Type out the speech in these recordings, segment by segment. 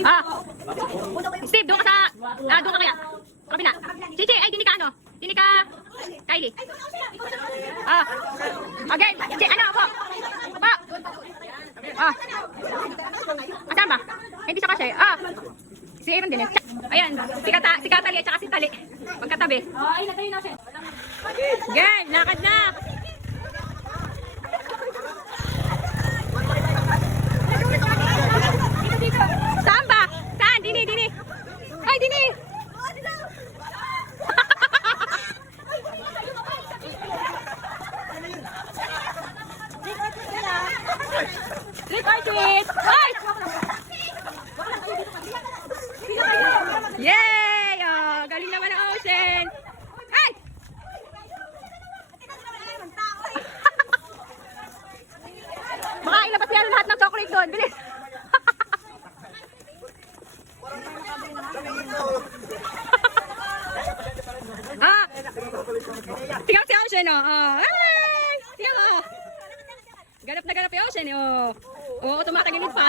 Ah. Steve, doon ka sa... doon ka kaya. Kabila. Chichi, ay, dini ka ano? Dini ka... Kylie. Again. Chichi, ano ako? Pa. Asan ba? Hindi siya kasi. Si Aaron din. Ayan. Si Katali at saka si Tali. Magkatabi. Ay, natayo na siya. Again, lakad na. Saan ba? Saan? Dini, Dini. Ay, Dini. Trick or treat. Ay! Yay! Galing naman ang Ocean. Ay! Baka ilabas yan lahat ng chocolate doon. Bilis. Tingnan si Ocean, Ay! Tingnan ganap na ganap yung Ocean, tumatagilid pa.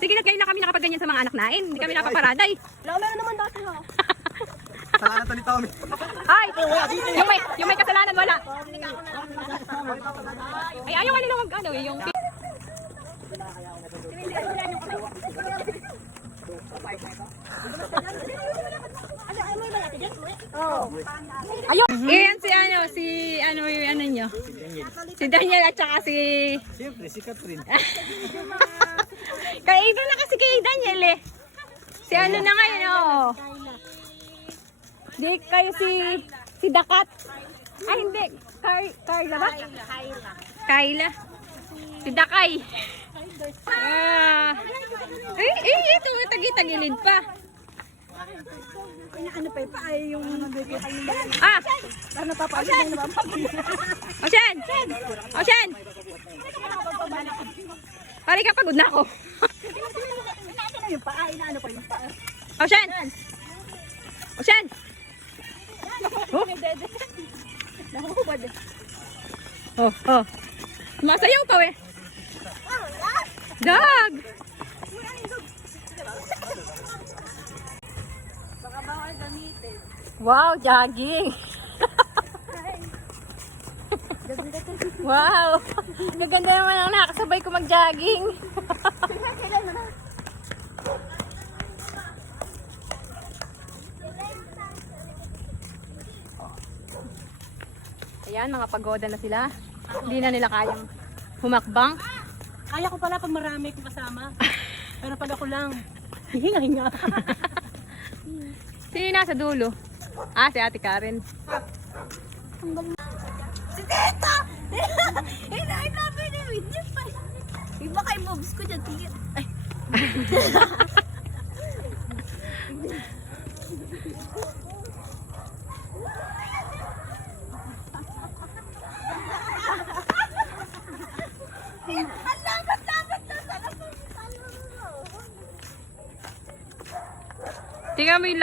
Sige na, kayo na kami nakapagganyan sa mga anak nain. Hindi kami napaparaday. Meron naman dati ha. Salamat na ni Tommy. Ay! Yung may kasalanan, wala. Ay, ayaw nga nila yung... Ayun. Iyan si ano nyo. Si Daniel at saka si... Siyempre, si Catherine. Kaiba na kasi kay Daniel eh. Si ano na ngayon, Di kayo si Dakat. Ay hindi. Carla ba? Kyla. Si Dakay. Ito tagi-tagilid pa. Ano pa yung paay yung... Ano papalagay na ba? Ocean! Ocean! Pari ka, pagod na ako. Yung paay na ano pa yung paay. Ocean! Ocean! Masayaw ka eh. Dag! Wow, jogging! Wow! Naganda naman ang nakasabay ko mag-jogging. Ayan, mga pagoda na sila. Hindi na nila kayang humakbang. Kaya ko pala pag marami kong kasama. Pero pag ako lang, hinga-hinga. Sino yung nasa dulo? Si Ate Karen. Si Teta! Inainabi na video pa. Iba kay moves ko dyan. Ay. Tingnan mo yung